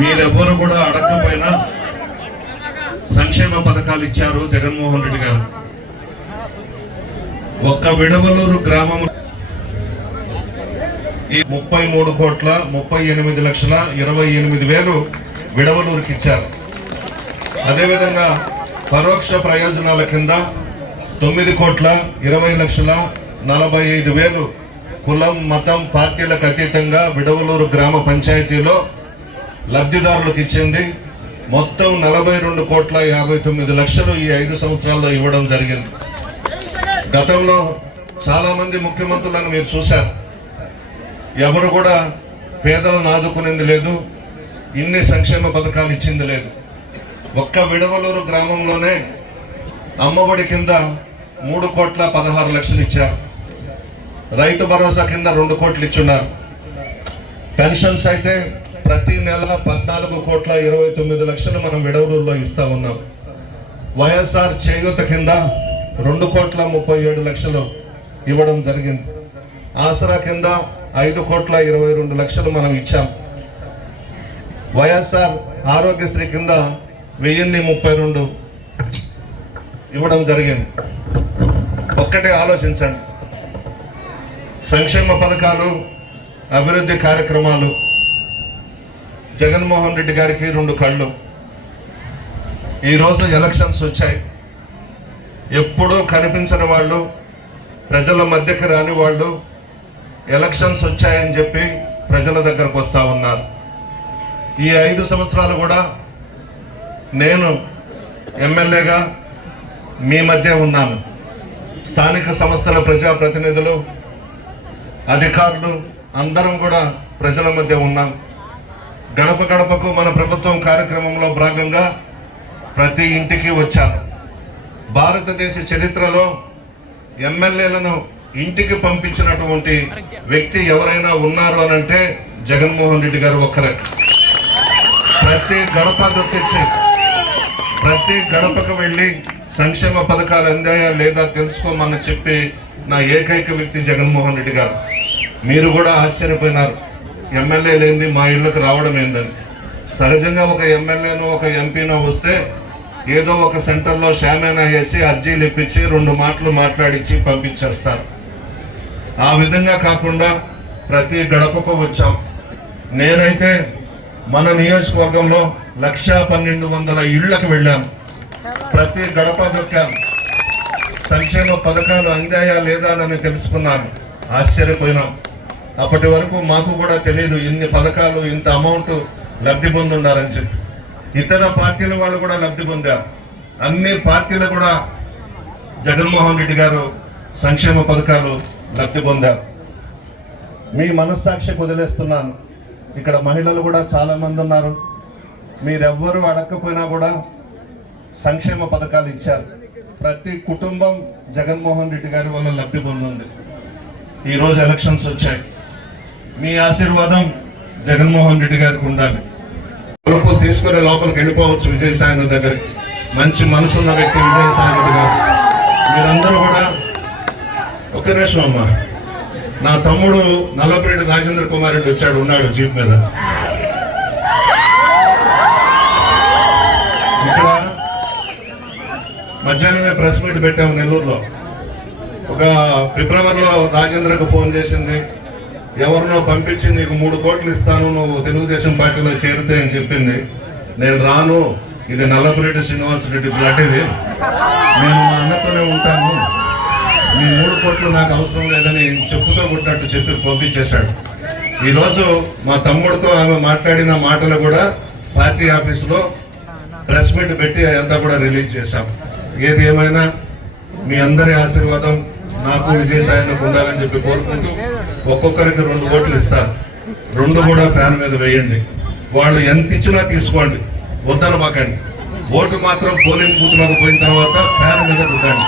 మీరెవ్వరు కూడా అడగకపోయినా సంక్షేమ పథకాలు ఇచ్చారు జగన్మోహన్ రెడ్డి గారు. ఒక్క విడవలూరు గ్రామం ఈ ముప్పై మూడు కోట్ల ముప్పై ఎనిమిది లక్షల ఇరవై ఎనిమిది వేలు విడవలూరుకి ఇచ్చారు. అదేవిధంగా పరోక్ష ప్రయోజనాల కింద తొమ్మిది కోట్ల ఇరవై లక్షల నలభై ఐదు వేలు కులం మతం పార్టీలకు అతీతంగా విడవలూరు గ్రామ పంచాయతీలో లబ్ధిదారులకు ఇచ్చింది. మొత్తం నలభై రెండు కోట్ల యాభై తొమ్మిది లక్షలు ఈ ఐదు సంవత్సరాల్లో ఇవ్వడం జరిగింది. గతంలో చాలామంది ముఖ్యమంత్రులను మీరు చూశారు. ఎవరు కూడా పేదలను ఆదుకునేది లేదు. ఇన్ని సంక్షేమ పథకాలు ఇచ్చింది లేదు. ఒక్క విడవలూరు గ్రామంలోనే అమ్మఒడి కింద మూడు కోట్ల పదహారు లక్షలు ఇచ్చారు. రైతు భరోసా కింద రెండు కోట్లు ఇచ్చున్నారు. పెన్షన్స్ అయితే ప్రతి నెల పద్నాలుగు కోట్ల ఇరవై తొమ్మిది లక్షలు మనం విడవలూరులో ఇస్తా ఉన్నాం. వైఎస్ఆర్ చేయూత కింద రెండు కోట్ల ముప్పై ఏడు లక్షలు ఇవ్వడం జరిగింది. ఆసరా కింద ఐదు కోట్ల ఇరవై రెండు లక్షలు మనం ఇచ్చాం. వైఎస్ఆర్ ఆరోగ్యశ్రీ కింద వెయ్యిన్ని ముప్పై రెండు ఇవ్వడం జరిగింది. ఒక్కటే ఆలోచించండి. సంక్షేమ పథకాలు అభివృద్ధి కార్యక్రమాలు జగన్మోహన్ రెడ్డి గారికి రెండు కళ్ళు. ఈరోజు ఎలక్షన్స్ వచ్చాయి. ఎప్పుడూ కనిపించని వాళ్ళు ప్రజల మధ్యకి రాని వాళ్ళు ఎలక్షన్స్ వచ్చాయని చెప్పి ప్రజల దగ్గరకు వస్తూ ఉన్నారు. ఈ ఐదు సంవత్సరాలు కూడా నేను ఎమ్మెల్యేగా మీ మధ్య ఉన్నాను. స్థానిక సంస్థల ప్రజాప్రతినిధులు అధికారులు అందరం కూడా ప్రజల మధ్య ఉన్నాం. గడప గడపకు మన ప్రభుత్వం కార్యక్రమంలో భాగంగా ప్రతి ఇంటికి వచ్చాను భారతదేశ చరిత్రలో ఎమ్మెల్యేలను ఇంటికి పంపించినటువంటి వ్యక్తి ఎవరైనా ఉన్నారు అని అంటే జగన్మోహన్ రెడ్డి గారు ఒక్కరే. ప్రతి గడప దొక్కించి ప్రతి గడపకు వెళ్ళి సంక్షేమ పథకాలు అందాయా లేదా తెలుసుకోమని చెప్పి నా ఏకైక వ్యక్తి జగన్మోహన్ రెడ్డి గారు. మీరు కూడా ఆశ్చర్యపోయినారు. ఎమ్మెల్యే లేనిది మా ఇళ్ళకి రావడం ఏందని సహజంగా ఒక ఎమ్మెల్యేనో ఒక ఎంపీనో వస్తే ఏదో ఒక సెంటర్లో షామేనా వేసి అర్జీలు ఇప్పించి రెండు మాటలు మాట్లాడించి పంపించేస్తారు. ఆ విధంగా కాకుండా ప్రతి గడపకు వచ్చాం. నేనైతే మన నియోజకవర్గంలో లక్షా పన్నెండు వందల ఇళ్ళకు వెళ్ళాం ప్రతి గడప దొక్కాం సంక్షేమ పథకాలు అందాయా లేదా అని తెలుసుకున్నాను. ఆశ్చర్యపోయినాం. అప్పటి వరకు మాకు కూడా తెలియదు ఇన్ని పథకాలు ఇంత అమౌంట్ లబ్ధి పొందున్నారని చెప్పి. ఇతర పార్టీల వాళ్ళు కూడా లబ్ధి పొందారు. అన్ని పార్టీలు కూడా జగన్మోహన్ రెడ్డి గారు సంక్షేమ పథకాలు లబ్ధి పొందారు. మీ మనస్సాక్షికి వదిలేస్తున్నాను. ఇక్కడ మహిళలు కూడా చాలామంది ఉన్నారు. మీరెవ్వరూ అడగకపోయినా కూడా సంక్షేమ పథకాలు ఇచ్చారు. ప్రతి కుటుంబం జగన్మోహన్ రెడ్డి గారి వల్ల లబ్ధి పొందింది. ఈరోజు ఎలక్షన్స్ వచ్చాయి. మీ ఆశీర్వాదం జగన్మోహన్ రెడ్డి గారికి ఉండాలి. లోపల తీసుకునే లోపలికి వెళ్ళిపోవచ్చు విజయసాయి దగ్గరికి మంచి మనసున్న వ్యక్తి విజయసాయి రెడ్డి గారు. మీరందరూ కూడా ఒక నిమిషం అమ్మా. నా తమ్ముడు నల్లపరెడ్డి రాజేంద్ర కుమార్ రెడ్డి వచ్చాడు ఉన్నాడు జీప్ మీద. ఇక్కడ మధ్యాహ్నమే ప్రెస్ మీట్ పెట్టాము నెల్లూరులో. ఒక ఫిబ్రవరిలో రాజేంద్రకు ఫోన్ చేసింది. ఎవరినో పంపించి నీకు మూడు కోట్లు ఇస్తాను నువ్వు తెలుగుదేశం పార్టీలో చేరితే అని చెప్పింది. నేను రాను. ఇది నల్లపురెడ్డి శ్రీనివాస్ రెడ్డి బ్లడ్ ఇది. నేను మా అన్నతోనే ఉంటాను. మీ మూడు కోట్లు నాకు అవసరం లేదని చెప్పుతో కొట్టినట్టు చెప్పి పంపించేశాడు. ఈరోజు మా తమ్ముడితో ఆమె మాట్లాడిన మాటలు కూడా పార్టీ ఆఫీస్లో ప్రెస్ మీట్ పెట్టి అంతా కూడా రిలీజ్ చేశాం. ఏది ఏమైనా మీ అందరి ఆశీర్వాదం నాకు విజయసాయికి ఉండాలని చెప్పి కోరుకుంటూ ఒక్కొక్కరికి రెండు ఓట్లు ఇస్తారు. రెండు కూడా ఫ్యాన్ మీద వేయండి. వాళ్ళు ఎంత ఇచ్చినా తీసుకోండి. వద్దనబాకండి ఓటు మాత్రం పోలింగ్ బూత్లోకి పోయిన తర్వాత ఫ్యాన్ మీద రుద్దండి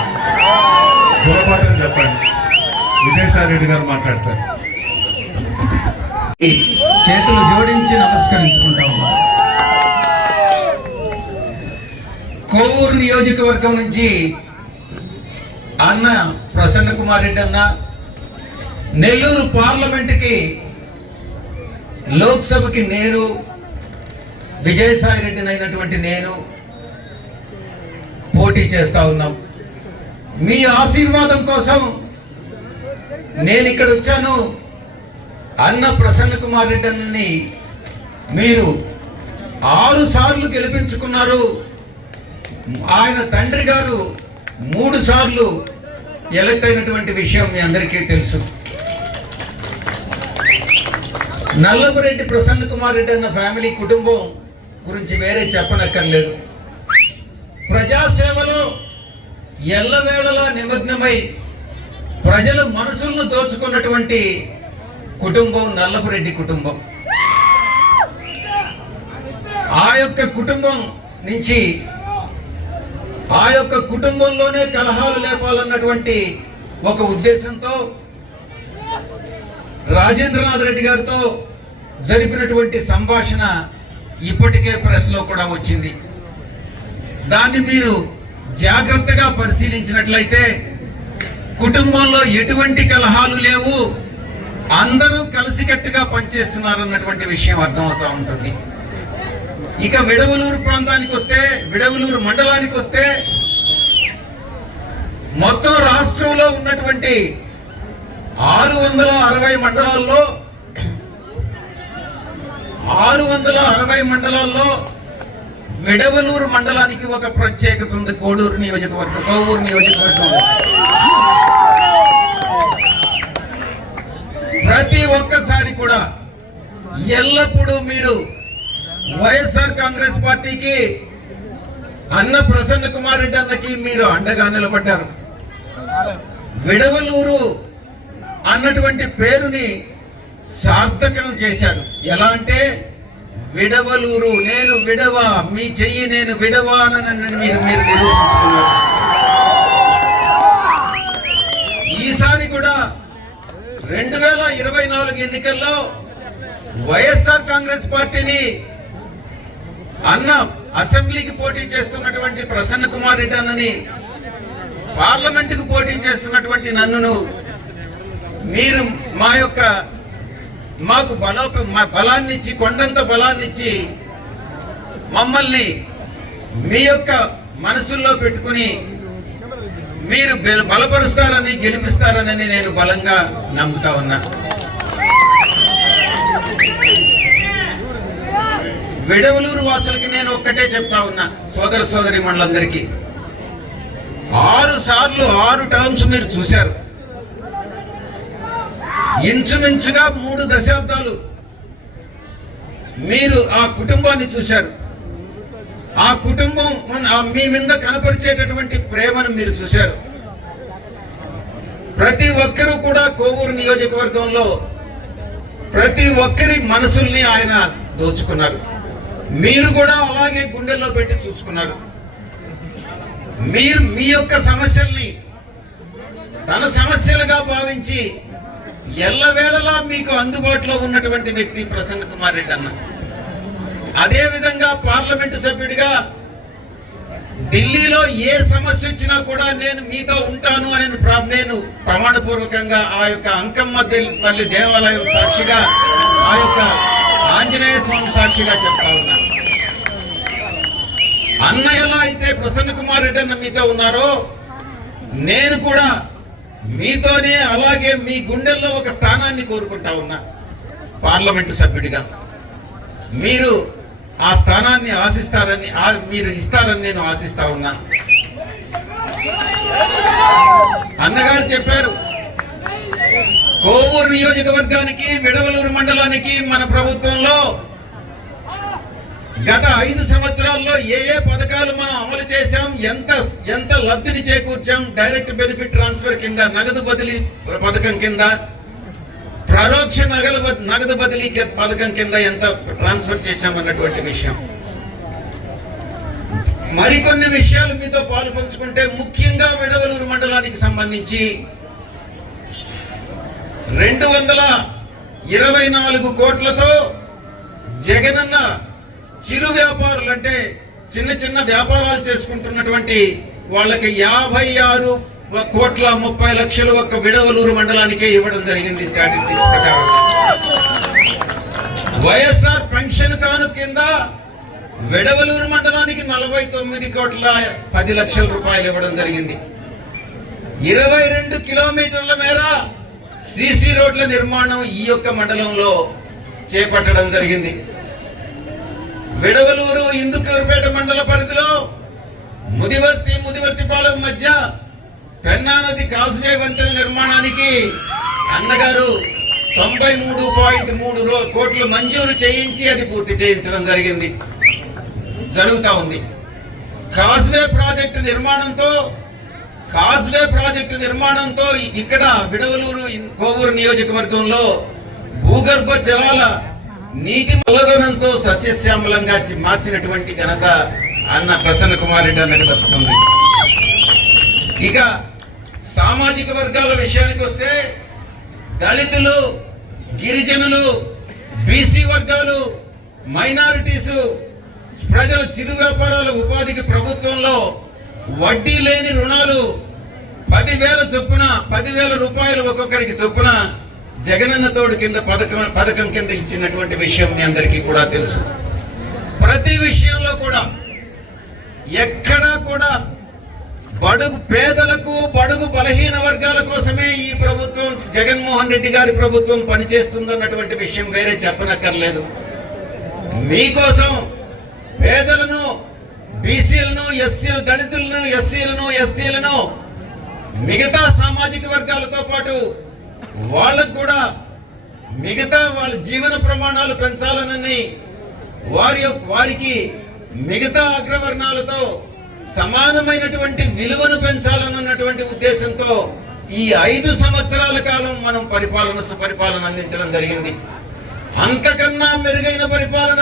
గుణపాఠం చెప్పండి. విజయసాయి రెడ్డి గారు మాట్లాడతారు. చేతులు జోడించి నమస్కరించుకుంటాం. కోవూరు నియోజకవర్గం నుంచి అన్న ప్రసన్న కుమార్ రెడ్డి అన్న నెల్లూరు పార్లమెంటుకి లోక్సభకి నేను విజయసాయి రెడ్డినైనటువంటి నేను పోటీ చేస్తా ఉన్నాం. మీ ఆశీర్వాదం కోసం నేను ఇక్కడ వచ్చాను. అన్న ప్రసన్న కుమార్ రెడ్డి అన్నని మీరు ఆరు సార్లు గెలిపించుకున్నారు. ఆయన తండ్రి గారు మూడు సార్లు ఎలక్ట్ అయినటువంటి విషయం మీ అందరికీ తెలుసు. నల్లపురెడ్డి ప్రసన్న కుమార్ రెడ్డి అన్న ఫ్యామిలీ కుటుంబం గురించి వేరే చెప్పనక్కర్లేదు. ప్రజాసేవలో ఎల్లవేళలా నిమగ్నమై ప్రజల మనసులను దోచుకున్నటువంటి కుటుంబం నల్లపురెడ్డి కుటుంబం. ఆ యొక్క కుటుంబం నుంచి ఆ యొక్క కుటుంబంలోనే కలహాలు లేపాలన్నటువంటి ఒక ఉద్దేశంతో రాజేంద్రనాథ్ రెడ్డి గారితో జరిపినటువంటి సంభాషణ ఇప్పటికే ప్రెస్లో కూడా వచ్చింది. దాన్ని మీరు జాగ్రత్తగా పరిశీలించినట్లయితే కుటుంబంలో ఎటువంటి కలహాలు లేవు అందరూ కలిసికట్టుగా పనిచేస్తున్నారన్నటువంటి విషయం అర్థమవుతూ ఉంటుంది. ఇక విడవలూరు ప్రాంతానికి వస్తే విడవలూరు మండలానికి వస్తే మొత్తం రాష్ట్రంలో ఉన్నటువంటి ఆరు వందల అరవై మండలాల్లో ఆరు వందల అరవై మండలాల్లో విడవలూరు మండలానికి ఒక ప్రత్యేకత ఉంది. కోడూరు నియోజకవర్గం కోవూరు నియోజకవర్గంలో ప్రతి ఒక్కసారి కూడా ఎల్లప్పుడూ మీరు వైఎస్ఆర్ కాంగ్రెస్ పార్టీకి అన్న ప్రసన్న కుమార్ రెడ్డి అన్నకి మీరు అండగా నిలబడ్డారు. విడవలూరు అన్నటువంటి పేరుని సార్థకం చేశారు. ఎలా అంటే విడవలూరు నేను విడవ మీ చెయ్యి నేను విడవానని మీరు మీరు నిరూపించుకున్నారు. ఈసారి కూడా రెండు వేల ఇరవై నాలుగు ఎన్నికల్లో వైఎస్ఆర్ కాంగ్రెస్ పార్టీని అన్న అసెంబ్లీకి పోటీ చేస్తున్నటువంటి ప్రసన్న కుమార్ రెడ్డి అన్నని పార్లమెంటుకు పోటీ చేస్తున్నటువంటి నన్నును మీరు మా యొక్క మాకు బలో మా బలాన్ని ఇచ్చి కొండంత బలాన్ని ఇచ్చి మమ్మల్ని మీ యొక్క మనసుల్లో పెట్టుకుని మీరు బలపరుస్తారని గెలిపిస్తారని నేను బలంగా నమ్ముతా ఉన్నా. వెడవలూరు వాసులకి నేను ఒక్కటే చెప్తా ఉన్నా సోదర సోదరి మండలందరికీ ఆరు సార్లు ఆరు టర్మ్స్ మీరు చూశారు. ఇంచుమించుగా మూడు దశాబ్దాలు మీరు ఆ కుటుంబాన్ని చూశారు. ఆ కుటుంబం ఆ మీ మీద కనపరిచేటటువంటి ప్రేమను మీరు చూశారు. ప్రతి ఒక్కరూ కూడా కోవూరు నియోజకవర్గంలో ప్రతి ఒక్కరి మనసుల్ని ఆయన దోచుకున్నారు. మీరు కూడా అలాగే గుండెల్లో పెట్టి చూసుకున్నారు. మీరు మీ యొక్క సమస్యల్ని తన సమస్యలుగా భావించి ఎల్లవేళలా మీకు అందుబాటులో ఉన్నటువంటి వ్యక్తి ప్రసన్న కుమార్ రెడ్డి అన్న. అదేవిధంగా పార్లమెంటు సభ్యుడిగా ఢిల్లీలో ఏ సమస్య వచ్చినా కూడా నేను మీతో ఉంటాను అని నేను ప్రమాణపూర్వకంగా ఆ యొక్క అంకమ్మ తల్లి దేవాలయం సాక్షిగా ఆ యొక్క ఆంజనేయ స్వామి సాక్షిగా చెప్తా ఉన్నా. అన్న ఎలా అయితే ప్రసన్న కుమార్ రెడ్డి అన్న మీతో ఉన్నారో నేను కూడా మీతోనే అలాగే మీ గుండెల్లో ఒక స్థానాన్ని కోరుకుంటా ఉన్నా పార్లమెంటు సభ్యుడిగా. మీరు ఆ స్థానాన్ని ఆశిస్తారని ఆ- మీరు ఇస్తారని నేను ఆశిస్తా ఉన్నా. అన్నగారు చెప్పారు కోవూరు నియోజకవర్గానికి విడవలూరు మండలానికి మన ప్రభుత్వంలో గత ఐదు సంవత్సరాల్లో ఏ ఏ పథకాలు మనం అమలు చేశాం ఎంత ఎంత లబ్ధిని చేకూర్చాం డైరెక్ట్ బెనిఫిట్ ట్రాన్స్ఫర్ కింద నగదు బదిలీ పథకం కింద పరోక్ష నగదు నగదు బదిలీ పథకం కింద ఎంత ట్రాన్స్ఫర్ చేశాం అన్నటువంటి విషయం. మరికొన్ని విషయాలు మీతో పాలు పంచుకుంటే ముఖ్యంగా విడవలూరు మండలానికి సంబంధించి రెండు వందల ఇరవై నాలుగు కోట్లతో జగనన్న చిరు వ్యాపారులు అంటే చిన్న చిన్న వ్యాపారాలు చేసుకుంటున్నటువంటి వాళ్ళకి యాభై ఆరు కోట్ల ముప్పై లక్షలు ఒక విడవలూరు మండలానికే ఇవ్వడం జరిగింది స్టాటిస్టిక్స్ ప్రకారం. వైఎస్ఆర్ పెన్షన్ కాను కింద విడవలూరు మండలానికి నలభై తొమ్మిది కోట్ల పది లక్షల రూపాయలు ఇవ్వడం జరిగింది. ఇరవై రెండు కిలోమీటర్ల మేర సిసి రోడ్ల నిర్మాణం ఈ యొక్క మండలంలో చేపట్టడం జరిగింది. విడవలూరు ఇందుకూరుపేట మండల పరిధిలో ముదివర్తి ముదివర్తిపాలెం మధ్య పెన్నా నది కాజ్వే వంతెన నిర్మాణానికి అన్నగారు తొంభై మూడు పాయింట్ మూడు కోట్లు మంజూరు చేయించి అది పూర్తి చేయించడం జరిగింది. జరుగుతూ ఉంది. కాజ్వే ప్రాజెక్టు నిర్మాణంతో కాజ్వే ప్రాజెక్టు నిర్మాణంతో ఇక్కడ విడవలూరు కోవూరు నియోజకవర్గంలో భూగర్భ జలాల నీటి మూలధనంతో సస్యశ్యామలంగా మార్చినటువంటి ఘనత అన్న ప్రసన్న కుమార్ రెడ్డి అన్నది దక్కుతుంది ఇక సామాజిక వర్గాల విషయానికి వస్తే దళితులు గిరిజనులు బీసీ వర్గాలు మైనారిటీసు ప్రజల చిరు వ్యాపారాల ఉపాధికి ప్రభుత్వంలో వడ్డీ లేని రుణాలు పదివేల చొప్పున పదివేల రూపాయలు ఒక్కొక్కరికి చొప్పున జగనన్న తోడు కింద పథకం పథకం కింద ఇచ్చినటువంటి విషయం మీ అందరికీ కూడా తెలుసు. ప్రతి విషయంలో కూడా ఎక్కడా కూడా బడుగు పేదలకు బడుగు బలహీన వర్గాల కోసమే ఈ ప్రభుత్వం జగన్మోహన్ రెడ్డి గారి ప్రభుత్వం పనిచేస్తుందన్నటువంటి విషయం వేరే చెప్పనక్కర్లేదు. మీకోసం పేదలను బీసీలను ఎస్సీలు దళితులను ఎస్సీలను ఎస్టీలను మిగతా సామాజిక వర్గాలతో పాటు వాళ్ళకు కూడా మిగతా వాళ్ళ జీవన ప్రమాణాలు పెంచాలనని వారి యొక్క- వారికి మిగతా అగ్రవర్ణాలతో సమానమైనటువంటి విలువను పెంచాలన్నటువంటి ఉద్దేశంతో ఈ ఐదు సంవత్సరాల కాలం మనం పరిపాలన సుపరిపాలన అందించడం జరిగింది. అంతకన్నా మెరుగైన పరిపాలన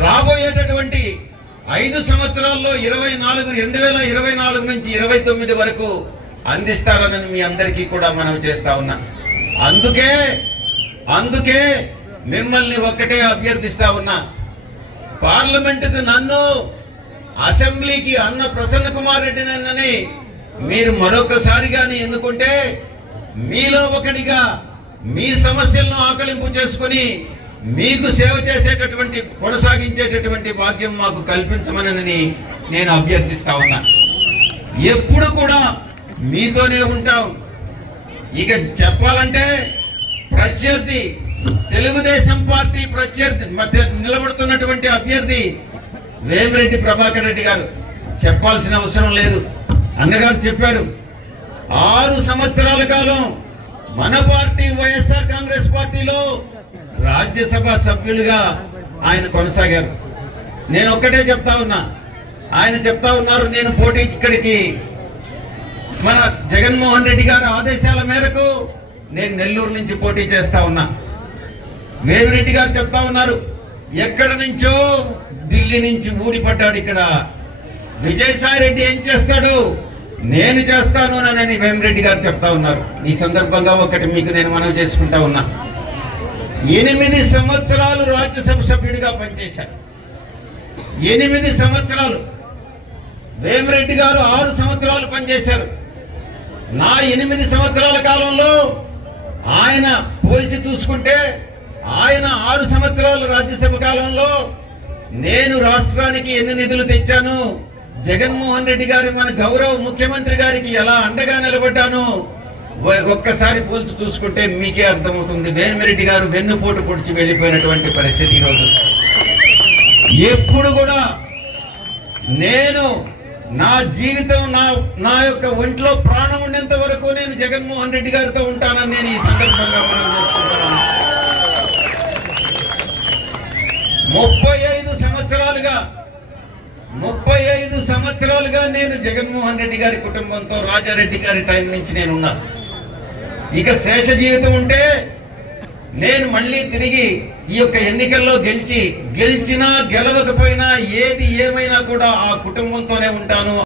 రాబోయేటటువంటి ఐదు సంవత్సరాల్లో ఇరవై నాలుగు రెండు వేల ఇరవై నాలుగు నుంచి ఇరవై తొమ్మిది వరకు అందిస్తారని మీ అందరికీ కూడా మనం చేస్తా ఉన్నా. అందుకే అందుకే మిమ్మల్ని ఒక్కటే అభ్యర్థిస్తా ఉన్నా. పార్లమెంటుకు నన్ను అసెంబ్లీకి అన్న ప్రసన్న కుమార్ రెడ్డి నన్నని మీరు మరొకసారి కానీ ఎన్నుకుంటే మీలో ఒకటిగా మీ సమస్యలను ఆకలింపు చేసుకొని మీకు సేవ చేసేటటువంటి కొనసాగించేటటువంటి భాగ్యం మాకు కల్పించమనని నేను అభ్యర్థిస్తా ఉన్నా. ఎప్పుడు కూడా మీతోనే ఉంటాం. ఇక చెప్పాలంటే ప్రత్యర్థి తెలుగుదేశం పార్టీ ప్రత్యర్థి మధ్య నిలబడుతున్నటువంటి అభ్యర్థి వేమిరెడ్డి ప్రభాకర్ రెడ్డి గారు. చెప్పాల్సిన అవసరం లేదు. అన్నగారు చెప్పారు ఆరు సంవత్సరాల కాలం మన పార్టీ వైఎస్ఆర్ కాంగ్రెస్ పార్టీలో రాజ్యసభ సభ్యులుగా ఆయన కొనసాగారు. నేను ఒక్కటే చెప్తా ఉన్నా. ఆయన చెప్తా ఉన్నారు నేను పోటీ ఇక్కడికి మన జగన్మోహన్ రెడ్డి గారి ఆదేశాల మేరకు నేను నెల్లూరు నుంచి పోటీ చేస్తా ఉన్నా. వేమిరెడ్డి గారు చెప్తా ఉన్నారు ఎక్కడ నుంచో ఢిల్లీ నుంచి ఊడిపడ్డాడు ఇక్కడ. విజయసాయి రెడ్డి ఏం చేస్తాడు? నేను చేస్తాను అని వేమిరెడ్డి గారు చెప్తా ఉన్నారు. ఈ సందర్భంగా ఒకటి మీకు నేను మనవి చేసుకుంటా ఉన్నా. ఎనిమిది సంవత్సరాలు రాజ్యసభ సభ్యుడిగా పనిచేశారు. ఎనిమిది సంవత్సరాలు వేమిరెడ్డి గారు ఆరు సంవత్సరాలు పనిచేశారు. నా ఎనిమిది సంవత్సరాల కాలంలో ఆయన పోల్చి చూసుకుంటే ఆయన ఆరు సంవత్సరాల రాజ్యసభ కాలంలో నేను రాష్ట్రానికి ఎన్ని నిధులు తెచ్చాను? జగన్మోహన్ రెడ్డి గారి మన గౌరవ ముఖ్యమంత్రి గారికి ఎలా అండగా నిలబడ్డాను? ఒక్కసారి పోల్చి చూసుకుంటే మీకే అర్థమవుతుంది. వేమిరెడ్డి గారు వెన్నుపోటు పొడిచి వెళ్ళిపోయినటువంటి పరిస్థితి ఈరోజు. ఎప్పుడు కూడా నేను నా జీవితం నా నా యొక్క ఒంట్లో ప్రాణం ఉండేంత వరకు నేను జగన్మోహన్ రెడ్డి గారితో ఉంటానని నేను ఈ సందర్భంగా ముప్పై ఐదు సంవత్సరాలుగా ముప్పై ఐదు సంవత్సరాలుగా నేను జగన్మోహన్ రెడ్డి గారి కుటుంబంతో రాజారెడ్డి గారి టైం నుంచి నేను ఉన్నా ఇక శేష జీవితం ఉంటే నేను మళ్ళీ తిరిగి ఈ యొక్క ఎన్నికల్లో గెలిచి గెలిచినా గెలవకపోయినా ఏది ఏమైనా కూడా ఆ కుటుంబంతోనే ఉంటాను.